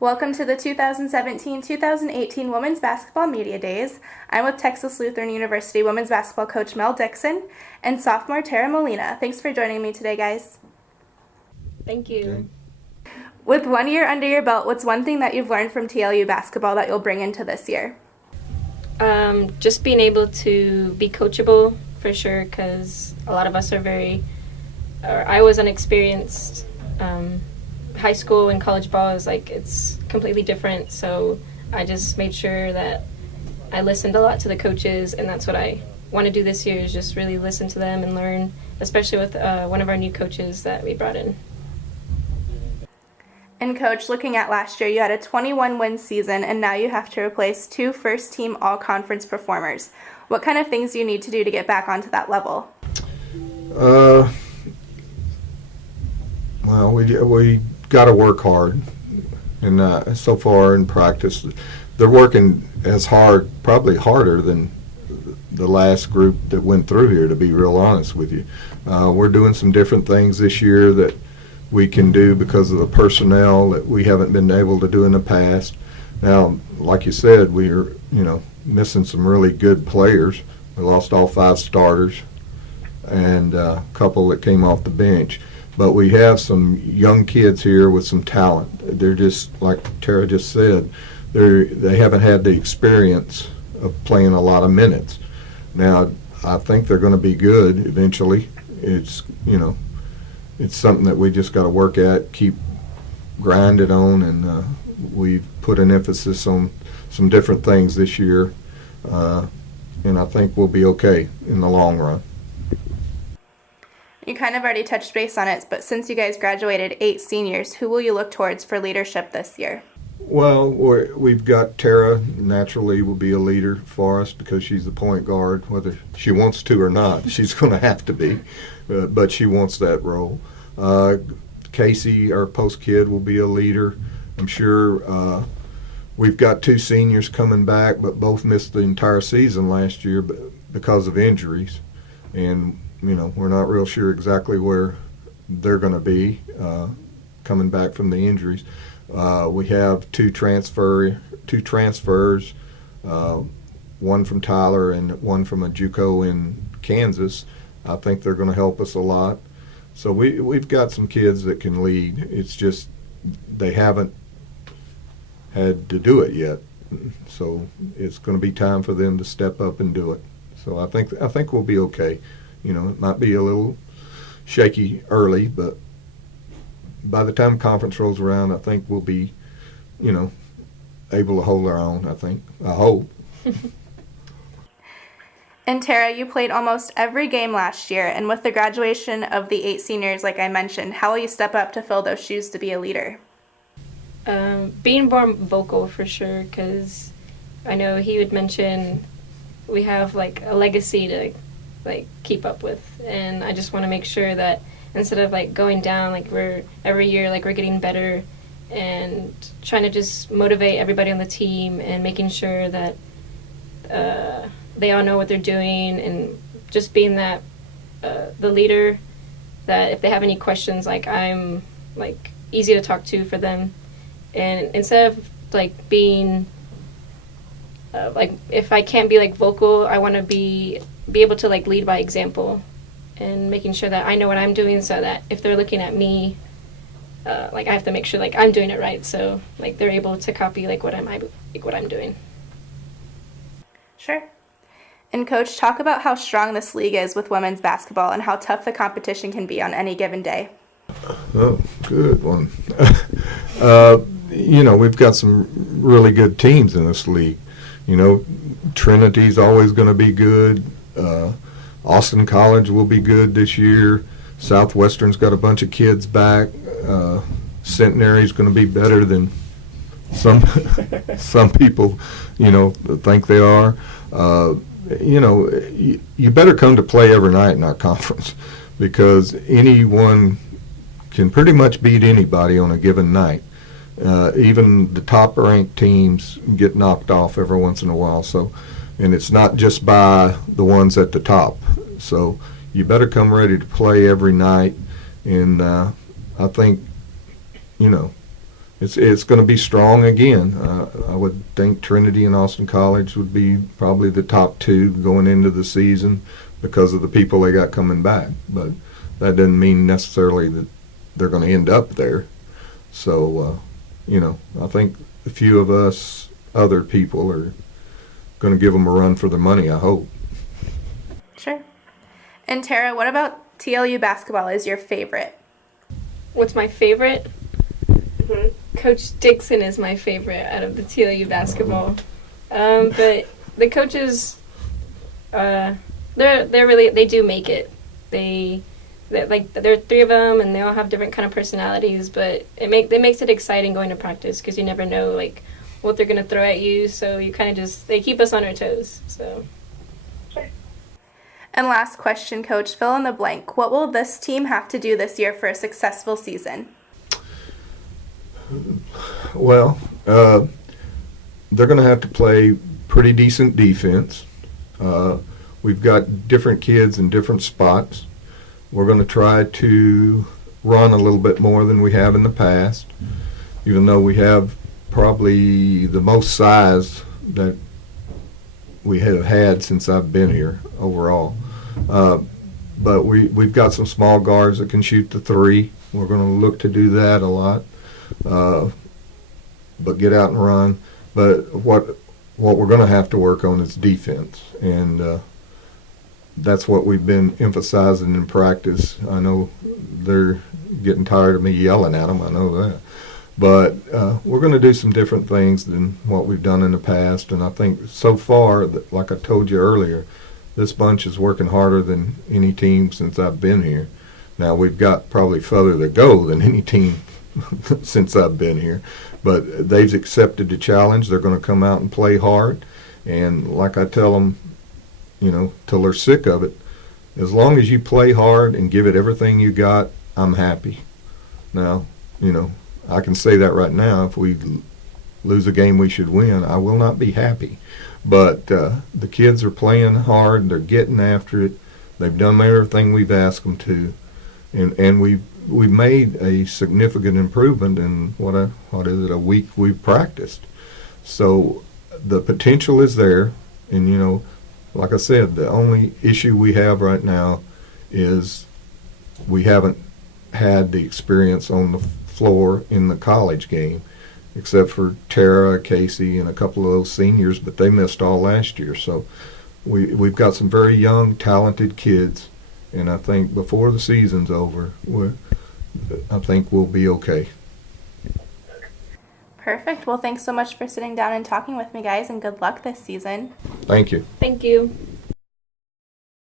Welcome to the 2017-2018 Women's Basketball Media Days. I'm with Texas Lutheran University women's basketball coach Mel Dixon and sophomore Tara Molina. Thanks for joining me today, guys. Thank you. Okay. With 1 year under your belt, what's one thing that you've learned from TLU basketball that you'll bring into this year? Just being able to be coachable for sure, because a lot of us I was unexperienced. High school and college ball is it's completely different, so I just made sure that I listened a lot to the coaches, and that's what I want to do this year, is just really listen to them and learn, especially with one of our new coaches that we brought in. And Coach, looking at last year, you had a 21-win season, and now you have to replace two first-team all-conference performers. What kind of things do you need to do to get back onto that level? Well, we got to work hard, and so far in practice, they're working as hard, probably harder than the last group that went through here, to be real honest with you. We're doing some different things this year that we can do because of the personnel that we haven't been able to do in the past. Now, like you said, we're missing some really good players. We lost all 5 starters and a couple that came off the bench. But we have some young kids here with some talent. They're just, like Tara just said, they haven't had the experience of playing a lot of minutes. Now, I think they're going to be good eventually. It's something that we just got to work at, keep grinding on, and we've put an emphasis on some different things this year, and I think we'll be okay in the long run. You kind of already touched base on it, but since you guys graduated 8 seniors, who will you look towards for leadership this year? Well, we've got Tara, naturally will be a leader for us because she's the point guard. Whether she wants to or not, she's going to have to be, but she wants that role. Casey, our post kid, will be a leader. I'm sure we've got 2 seniors coming back, but both missed the entire season last year because of injuries. And we're not real sure exactly where they're going to be coming back from the injuries. We have two transfers, one from Tyler and one from a JUCO in Kansas. I think they're going to help us a lot. So we've got some kids that can lead. It's just they haven't had to do it yet. So it's going to be time for them to step up and do it. So I think we'll be okay. It might be a little shaky early, but by the time conference rolls around, I think we'll be, able to hold our own, I hope. And Tara, you played almost every game last year, and with the graduation of the 8 seniors, like I mentioned, how will you step up to fill those shoes to be a leader? Being more vocal for sure, because I know he would mention we have a legacy to keep up with, and I just want to make sure that instead of going down, we're every year we're getting better, and trying to just motivate everybody on the team and making sure that they all know what they're doing, and just being that the leader that if they have any questions, I'm easy to talk to for them, and instead of being if I can't be vocal, I want to be able to lead by example, and making sure that I know what I'm doing, so that if they're looking at me, I have to make sure I'm doing it right, so they're able to copy what I'm doing. Sure. And Coach, talk about how strong this league is with women's basketball and how tough the competition can be on any given day. Oh, good one. We've got some really good teams in this league. Trinity's always going to be good. Austin College will be good this year. Southwestern's got a bunch of kids back. Centenary's going to be better than some people, think they are. You better come to play every night in our conference, because anyone can pretty much beat anybody on a given night. Even the top-ranked teams get knocked off every once in a while. So, and it's not just by the ones at the top. So you better come ready to play every night. And I think, it's going to be strong again. I would think Trinity and Austin College would be probably the top two going into the season because of the people they got coming back. But that doesn't mean necessarily that they're going to end up there. So, I think a few of us other people are going to give them a run for their money, I hope. Sure. And Tara, what about TLU basketball is your favorite? What's my favorite? Coach Dixon is my favorite out of the TLU basketball. But the coaches, they do make it. There are three of them, and they all have different kind of personalities. But it makes it exciting going to practice because you never know what they're gonna throw at you. So you kind of they keep us on our toes. So. And last question, Coach, fill in the blank. What will this team have to do this year for a successful season? Well, they're going to have to play pretty decent defense. We've got different kids in different spots. We're going to try to run a little bit more than we have in the past, even though we have probably the most size that we have had since I've been here overall. But we've got some small guards that can shoot the three. We're going to look to do that a lot. But get out and run. But what we're going to have to work on is defense, and that's what we've been emphasizing in practice. I know they're getting tired of me yelling at them. I know that. But we're going to do some different things than what we've done in the past, and I think so far, like I told you earlier, this bunch is working harder than any team since I've been here. Now, we've got probably further to go than any team since I've been here, but they've accepted the challenge. They're going to come out and play hard, and like I tell them, till they're sick of it, as long as you play hard and give it everything you got, I'm happy. Now, I can say that right now. If we lose a game we should win, I will not be happy. But the kids are playing hard. They're getting after it. They've done everything we've asked them to, and we've made a significant improvement in a week we've practiced. So the potential is there, and like I said, the only issue we have right now is we haven't had the experience on the floor in the college game, except for Tara, Casey, and a couple of those seniors, but they missed all last year. So we've got some very young, talented kids, and I think before the season's over, I think we'll be okay. Perfect. Well, thanks so much for sitting down and talking with me, guys, and good luck this season. Thank you. Thank you.